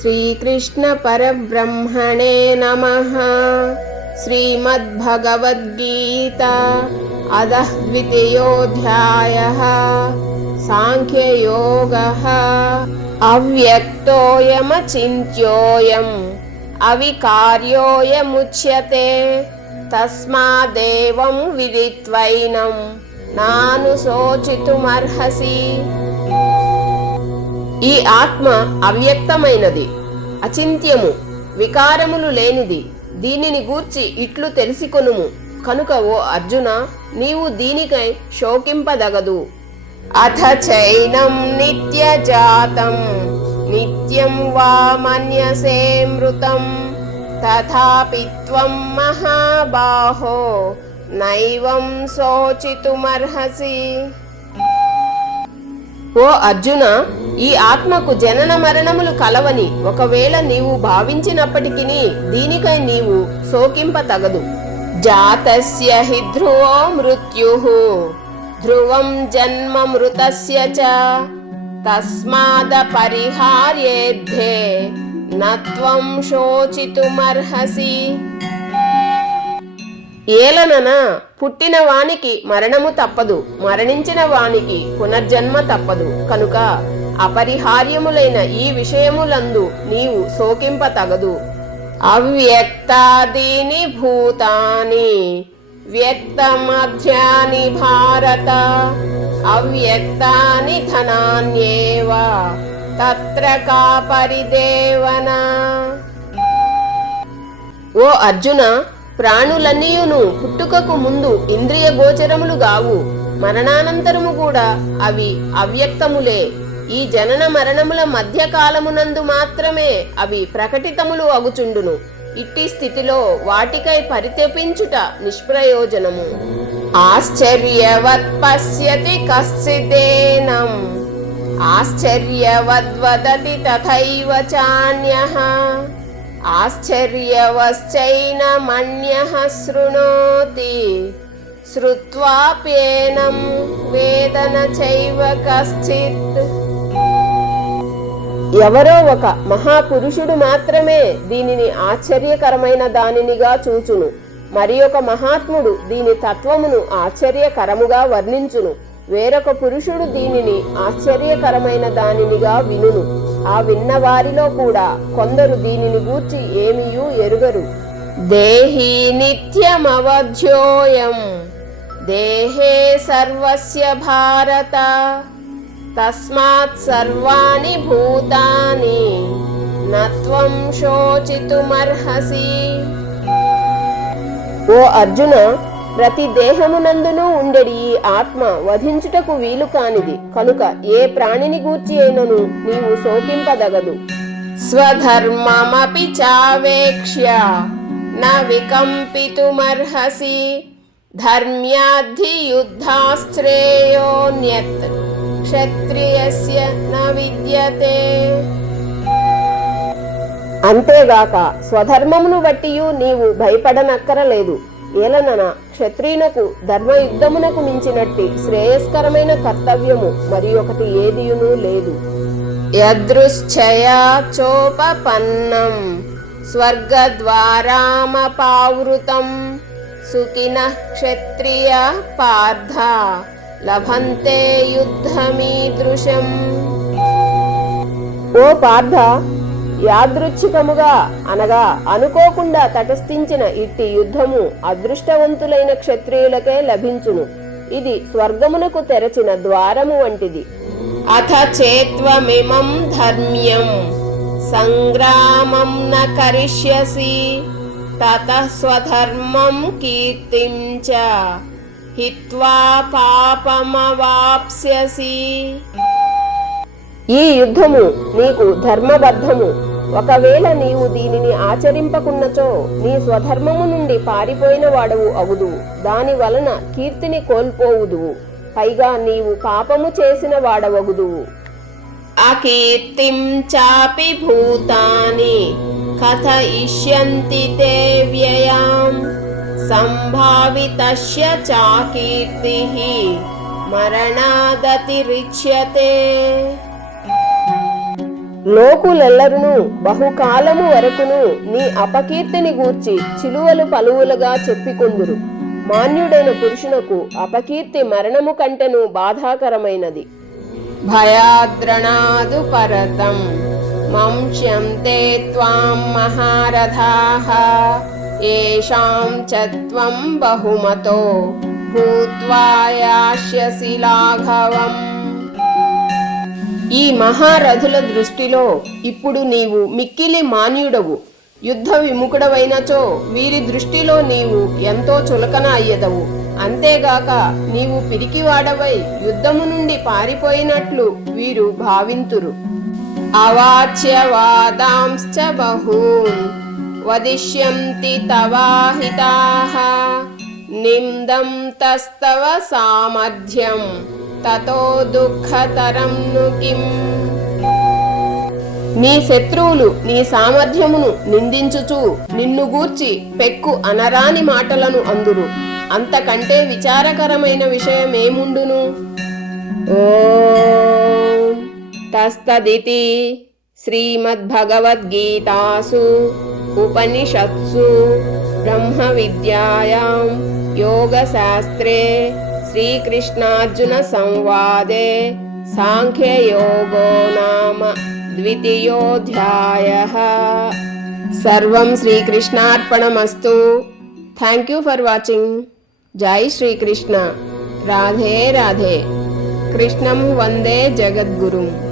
శ్రీకృష్ణ పరబ్రహ్మణే నమః. శ్రీమద్భగవద్గీత అథః ద్వితీయోऽధ్యాయః. సాంఖ్యయోగః. అవ్యక్తోయమచింత్యోయం అవికార్యోయముచ్యతే తస్మాదేవం విదిత్వైనం నానుశోచితుమర్హసి. ఈ ఆత్మ అవ్యక్తమైనది, అచింత్యము, వికారములు లేనిది. దీనిని గూర్చి ఇట్లు తెలిసికొనుము. కనుక ఓ అర్జున, నీవు దీనికై శోకింపదగదు. అథ చైనం నిత్యజాతం నిత్యం వా మన్యసే మృతం తథాపి త్వం మహాబాహో నైవం శోచితుమర్హసి. ఓ అర్జున, ఈ ఆత్మకు జనన మరణములు కలవని ఒకవేళ నీవు భావించినప్పటికీ దీనికై నీవు శోకింపతగదు. జాతస్య హి ధ్రువో మృత్యుః ధ్రువం జన్మ మృతస్య చ తస్మాదపరిహార్యేద్ధే నత్వం శోచితుమర్హసి. ఏలనన పుట్టిన వానికి మరణము తప్పదు, మరణించిన వానికి పునర్జన్మ తప్పదు. కనుక అపరిహార్యములైన ఈ విషయములందు నీవు శోకింపతగదు. అవ్యక్తాదీని భూతాని వ్యక్తమధ్యాని భారత అవ్యక్తాని ధనాన్యేవ తత్ర కా పరిదేవనా. ఓ అర్జున, ప్రాణులన్నీయును పుట్టుకకు ముందు ఇంద్రియ గోచరములు గావు, మరణానంతరము కూడా అవి అవ్యక్తములే. ఈ జనన మరణముల మధ్యకాలమునందు మాత్రమే అవి ప్రకటితములు అగుచుండును. ఇట్టి స్థితిలో వాటికై పరితపించుట నిష్ప్రయోజనము. ఆశ్చర్యవత్ పశ్యతి కశ్చిదేనం ఆశ్చర్యవద్వదతి తథైవ చాన్యః ఆశ్చర్యవశ్చైనమన్యః శృణోతి శ్రుత్వాప్యేనం వేదన చైవ కశ్చిత్. ఎవరో ఒక మహాపురుషుడు మాత్రమే దీనిని ఆశ్చర్యకరమైన దానినిగా చూచును. మరి ఒక మహాత్ముడు దీని తత్వమును ఆశ్చర్యకరముగా వర్ణించును. వేరొక పురుషుడు దీనిని ఆశ్చర్యకరమైన దానినిగా వినును. ఆ విన్న వారిలో కూడా కొందరు దీనిని గూర్చి ఏమియూ ఎరుగరు. దేహి నిత్యమవధ్యోయం దేహే సర్వస్య భారత తస్మాత్ సర్వాణి భూతాని నత్వం శోచితుమర్హసి. ఓ అర్జున, ప్రతి దేహమునందును ఉండెడి ఈ ఆత్మ వధించుటకు వీలు కానిది. కనుక ఏ ప్రాణిని గూర్చి అయినను నీవు శోకింపదగదు. స్వధర్మమపి చావేక్ష్య న వికంపితుమర్హసి ధర్మ్యాద్ధి యుద్ధాశ్రేయోన్యత్ క్షత్రియస్య న విద్యతే. అంతేగాక స్వధర్మమును బట్టియు నీవు భయపడనక్కరలేదు. ఏలనన క్షత్రియునకు ధర్మయుద్ధమునకు మించినట్టి శ్రేయస్కరమైన కర్తవ్యము మరి ఒకటి ఏదియునూ లేదు. యదృశ్చయా చోపపన్నం స్వర్గద్వారామపావృతం సుఖినః క్షత్రియః పార్థ లభంతే యుద్ధమీదృశం. ఓ పార్థ, యాదృచ్ఛికముగా అనగా అనుకోకుండా తటస్థించిన ఇట్టి యుద్ధము అదృష్టవంతులైన క్షత్రియులకే లభించును. ఇది స్వర్గమునకు తెరచిన ద్వారము వంటిది. అథ చేత్వమిమం ధర్మ్యం సంగ్రామం న కరిష్యసి తతః స్వధర్మం కీర్తిం చ హిత్వా పాపమవాప్స్యసి. ఈ యుద్ధము నీకు ధర్మబద్ధము. ఒకవేళ నీవు దీనిని ఆచరింపకున్నచో నీ స్వధర్మము నుండి పారిపోయిన వాడవు అగుదువు. దాని వలన కీర్తిని కోల్పోవుదువు. పైగా నీవు పాపము చేసిన వాడవగుదువు. అకీర్తిం చాపి భూతాని కథయిష్యంతి తే వ్యయాం సంభావితస్య చాకీర్తిః మరణాదతిరిచ్యతే. లోకులెల్లరును బహుకాలము వరకును నీ అపకీర్తిని గూర్చి చిలువలు పలువులుగా చెప్పికొందురు. మాన్యుడైన పురుషునకు అపకీర్తి మరణము కంటెను బాధాకరమైనది. భయాద్రణాదు పరతం మంచ్యంతే త్వాం మహారథాః ఏషాం చ త్వం బహుమతో భూత్వా యాస్యసి లాఘవం. ఈ మహారథుల దృష్టిలో ఇప్పుడు నీవు మిక్కిలి మాన్యుడవు. యుద్ధ విముఖుడవైనచో వీరి దృష్టిలో నీవు ఎంతో చులకన అయ్యదవు. అంతేగాక నీవు పిరికివాడవై యుద్ధము నుండి పారిపోయినట్లు వీరు భావింతురు. అవాచ్యవాదాంశ్చ బహూన్ వదిష్యంతి తవాహితాః నిందం తస్తవ సామర్థ్యం తతో దుఃఖతరం ను కిం. నీ శత్రువులు నీ సామర్థ్యమును నిందించుచు నిన్ను గూర్చి పెక్కు అనరాని మాటలను అందురు. అంతకంటే విచారకరమైన విషయమేముండును? ఓం తస్తదితి శ్రీమద్భగవద్గీతాసు ఉపనిషత్సు బ్రహ్మ విద్యాయాం యోగశాస్త్రే శ్రీకృష్ణార్జున సంవాదే సాంఖ్యయోగో నామ ద్వితీయోధ్యాయః. సర్వం శ్రీకృష్ణార్పణమస్తు. Thank you for watching. జై శ్రీకృష్ణ. రాధే రాధే. కృష్ణం వందే జగద్గురుం.